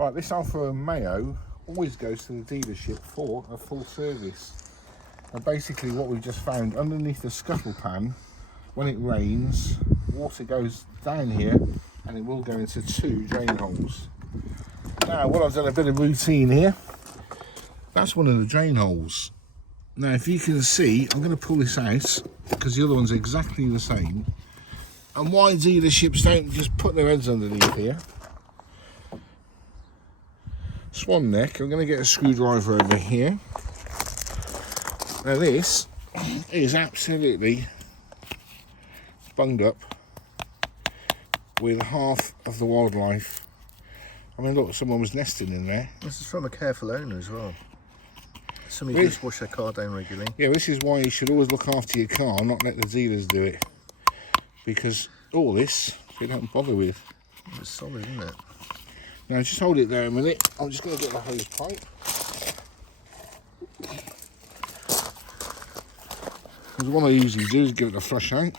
Right, this Alfa Romeo always goes to the dealership for a full service. And basically what we've just found underneath the scuttle pan, when it rains, water goes down here and it will go into 2 drain holes. Now, what I've done a bit of routine here, that's one of the drain holes. Now, if you can see, I'm going to pull this out because the other one's exactly the same. And why dealerships don't just put their heads underneath here. Swan neck, I'm going to get a screwdriver over here. Now this is absolutely bunged up with half of the wildlife. I mean, look, someone was nesting in there. This is from a careful owner as well. Somebody just wash their car down regularly. Yeah, this is why you should always look after your car, not let the dealers do it. Because all this, they don't bother with. It's solid, isn't it? Now, just hold it there a minute. I'm just going to get the hose pipe. Because what I usually do is give it a flush out.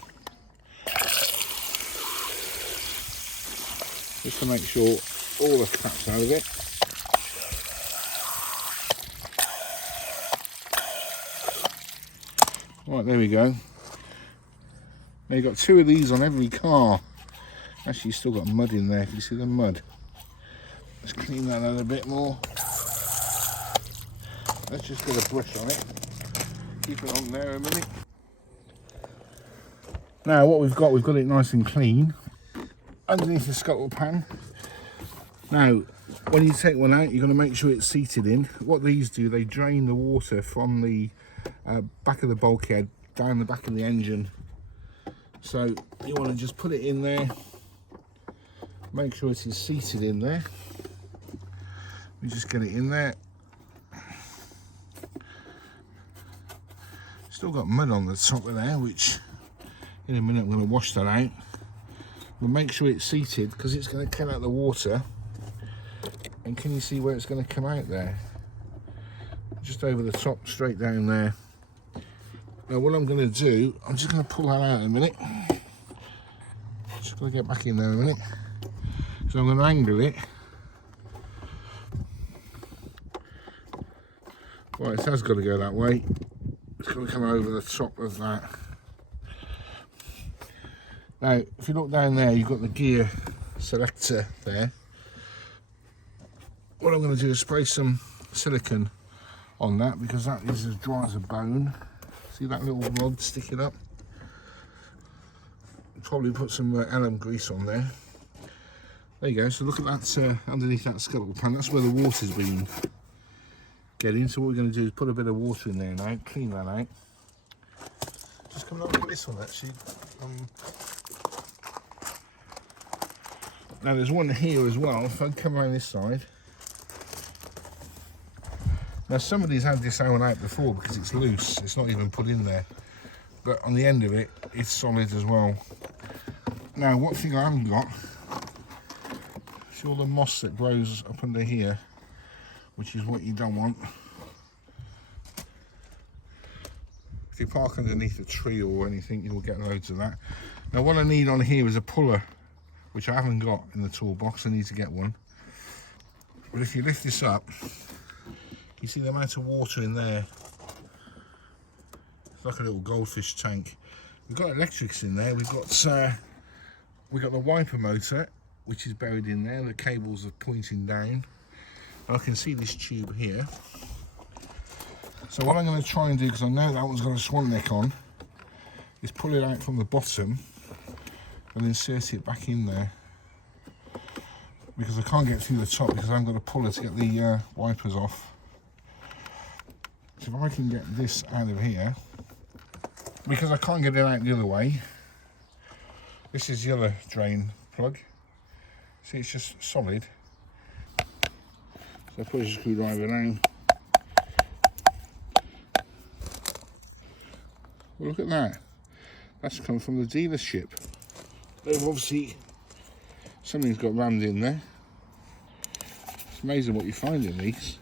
Just to make sure all the crap's out of it. Right, there we go. Now you've got 2 of these on every car. Actually, you've still got mud in there. If you see the mud, let's clean that out a bit more. Let's just get a brush on it. Keep it on there a minute. Now what we've got it nice and clean underneath the scuttle pan. Now, when you take one out, you're going to make sure it's seated in. What these do, they drain the water from the back of the bulkhead down the back of the engine. So you want to just put it in there, make sure it is seated in there. We just get it in there. Still got mud on the top of there, which in a minute I'm going to wash that out. We'll make sure it's seated because it's going to come out the water. And can you see where it's going to come out there? Just over the top, straight down there. Now what I'm going to do, I'm just going to pull that out in a minute. Just going to get back in there in a minute. So I'm going to angle it. Right, it has got to go that way. It's going to come over the top of that. Now, if you look down there, you've got the gear selector there. What I'm going to do is spray some silicone on that because that is as dry as a bone. See that little rod sticking up? Probably put some alum grease on there. There you go. So look at that underneath that scuttle pan. That's where the water's been getting. So what we're going to do is put a bit of water in there now, clean that out. Just come along with this one actually. Now there's one here as well. If I come around this side. Now somebody's had this one out before because it's loose. It's not even put in there. But on the end of it, it's solid as well. Now one thing I haven't got, see all the moss that grows up under here, which is what you don't want. If you park underneath a tree or anything, you'll get loads of that. Now what I need on here is a puller, which I haven't got in the toolbox. I need to get one. But if you lift this up, you see the amount of water in there. It's like a little goldfish tank. We've got electrics in there. We've got the wiper motor, which is buried in there. The cables are pointing down. And I can see this tube here. So what I'm going to try and do, because I know that one's got a swan neck on, is pull it out from the bottom and insert it back in there. Because I can't get through the top because I haven't got a puller to get the wipers off. So if I can get this out of here, because I can't get it out the other way. This is the other drain plug. See, it's just solid. So I put a screwdriver down. Well, look at that. That's come from the dealership. They've obviously, something's got rammed in there. It's amazing what you find in these.